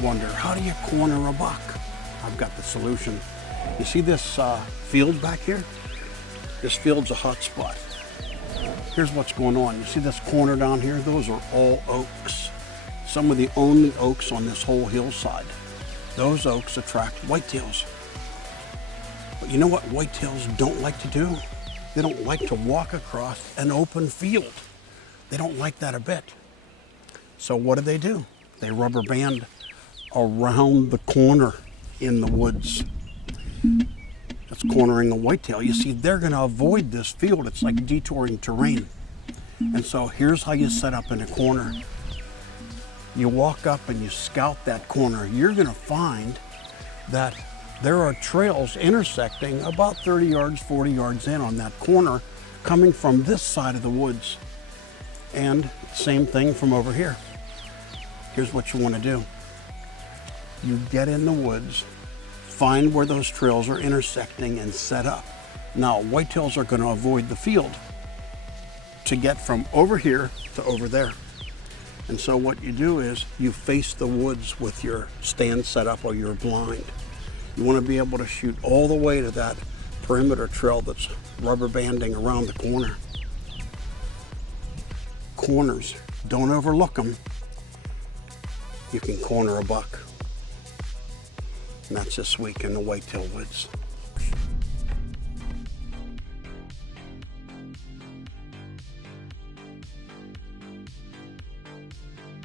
wonder, how do you corner a buck? I've got the solution. You see this field back here? This field's a hot spot. Here's what's going on. You see this corner down here? Those are all oaks. Some of the only oaks on this whole hillside. Those oaks attract whitetails. But you know what whitetails don't like to do? They don't like to walk across an open field. They don't like that a bit. So what do? They rubber band around the corner in the woods. That's cornering a whitetail. You see, they're going to avoid this field. It's like detouring terrain. And so here's how you set up in a corner. You walk up and you scout that corner. You're going to find that there are trails intersecting about 30 yards, 40 yards in on that corner, coming from this side of the woods. And same thing from over here. Here's what you want to do. You get in the woods, find where those trails are intersecting and set up. Now, whitetails are going to avoid the field to get from over here to over there. And so what you do is you face the woods with your stand set up or your blind. You want to be able to shoot all the way to that perimeter trail that's rubber banding around the corner. Corners, don't overlook them. You can corner a buck. And that's this week in the whitetail woods.